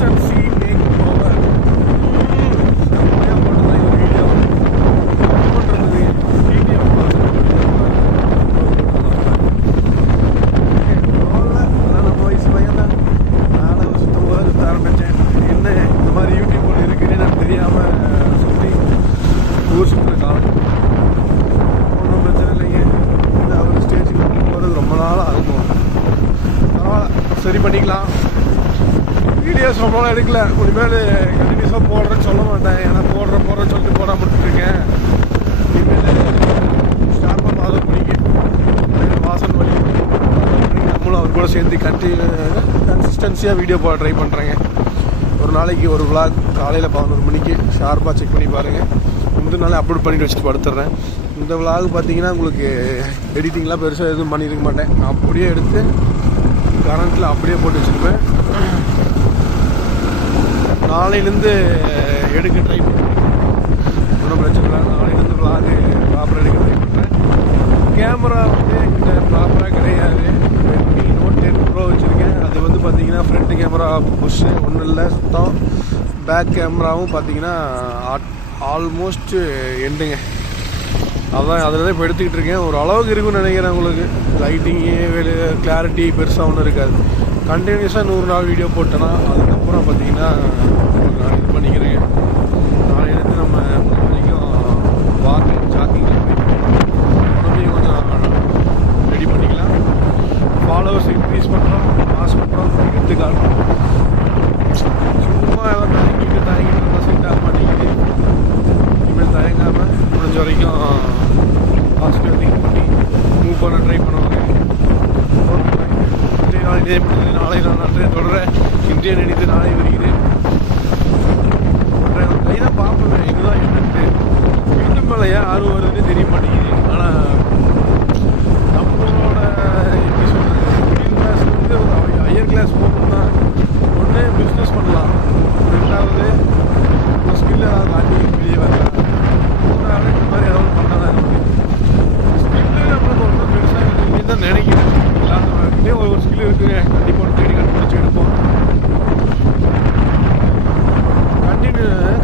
Consistency make power. செம்மையாக போட்டுதான் இந்த வீடியோ பண்ணுறது. டிடிஎம் நம்ம வயசு பையன் தான். நானும் சுத்தமாக சுற்ற ஆரம்பித்தேன். என்ன இந்த மாதிரி யூடியூப் ஒன்று இருக்குன்னு எனக்கு தெரியாமல் சுற்றி ஊர் சுற்றுற காலம். ஒன்றும் பிரச்சனை இல்லைங்க. இந்த அவர் ஸ்டேஜுக்கு போகிறது ரொம்ப நாள் ஆகும். சரி பண்ணிக்கலாம். வீடியோஸ் ரொம்ப நாள் எடுக்கல. இனிமேல் கண்டினியூஸாக போடுறேன்னு சொல்ல மாட்டேன். ஏன்னா போடுறேன்னு சொல்லிட்டு போடாமல் விட்டுருக்கேன். இனிமேல் ஸ்டார்பாக பாதம் பண்ணிக்க வாசல் வழி நம்மளும் அவர் கூட சேர்ந்து கன்சிஸ்டன்சியாக வீடியோ போட ட்ரை பண்ணுறேங்க. ஒரு நாளைக்கு ஒரு vlog காலையில் 11 மணிக்கு ஷார்ப்பாக செக் பண்ணி பாருங்கள். முந்தின நாளே அப்லோட் பண்ணிட்டு வச்சுட்டு படுத்துடுறேன். இந்த vlog பார்த்தீங்கன்னா உங்களுக்கு எடிட்டிங்லாம் பெருசாக எதுவும் பண்ணியிருக்க மாட்டேன். நான் அப்படியே எடுத்து கரண்ட்டில் அப்படியே போட்டு வச்சுருப்பேன். நாளையிலேருந்து எடுக்க ட்ரை பண்ணுறேன். ஒன்றும் பிரச்சனை இல்லை. நாளையிலேருந்து vlog ப்ராப்பராக எடுக்க ட்ரை பண்ணுறேன். கேமரா வந்து என்கிட்ட ப்ராப்பராக கிடையாது. Redmi Note 10 Pro வச்சுருக்கேன். அது வந்து பார்த்தீங்கன்னா ஃப்ரண்ட் கேமரா புஷ்ஷு ஒன்றும் இல்லை சுத்தம். பேக் கேமராவும் பார்த்தீங்கன்னா ஆல்மோஸ்ட் எண்டுங்க. அதான் அதில் தான் இப்போ எடுத்துக்கிட்டு இருக்கேன். ஒரு அளவுக்கு இருக்குன்னு நினைக்கிறேன். உங்களுக்கு லைட்டிங்கு கிளாரிட்டி பெருசாக ஒன்றும் இருக்காது. கண்டினியூஸாக 100 நாள் வீடியோ போட்டேன்னா அதுக்கப்புறம் பார்த்தீங்கன்னா நான் இது பண்ணிக்கிறேங்க. நாளையிலேருந்து நம்ம வரைக்கும் ஜாக்கிங்கில் உடம்பையும் கொஞ்சம் ரெடி பண்ணிக்கலாம். ஃபாலோவர்ஸ் இன்க்ரீஸ் பண்ணுறோம், பாஸ் பண்ணுறோம், எடுத்துக்காட்டோம். சும்மா எல்லாம் தாங்கிட்டு இருந்தால் செட் ஆக மாட்டேங்குது. இனிமேல் தயங்காமல் முடிஞ்ச வரைக்கும் பாசிட்டிவ் திங்க் பண்ணி மூவ் பண்ண ட்ரை பண்ணுவாங்க. இன்றைய நாள் இதே பண்ணுறது, நாளை நான் நன்றைய தொடர்றேன். இன்றைய நினைத்து நாளை வருகிறேன். கை தான் பார்ப்பேன் இதுதான் என்னன்ட்டு. வீட்டு மேலே ஏன் ஆர்வம் வருதுன்னு தெரிய மாட்டேங்குது. ஆனால் நம்மளோட எப்படி சொல்கிறது, மிடில் கிளாஸ் வந்து ஒரு ஹையர் கிளாஸ் போகணும்னா ஒன்று பிஸ்னஸ் பண்ணலாம், ரெண்டாவது நம்ம ஸ்கில் ஏதாவது காட்டி வெளியே வரலாம், மூணாவது இந்த மாதிரி ஏதாவது பண்ணால் தான் இருக்குது. ஸ்கில்லு நம்மளுக்கு ஒன்றும் பெருசாக இருக்குன்னு தான் நினைக்கிறேன். எல்லாருமே ஒரு ஸ்கில் இருக்குங்க, கண்டிப்பாக ஒரு தேடி கண்டுபிடிச்சி எடுப்போம்.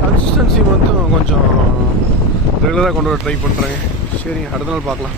கன்சிஸ்டன்சி வந்து கொஞ்சம் ரெகுலராக கொண்டு வர ட்ரை பண்ணுறேங்க. சரிங்க, அடுத்த நாள் பார்க்கலாம்.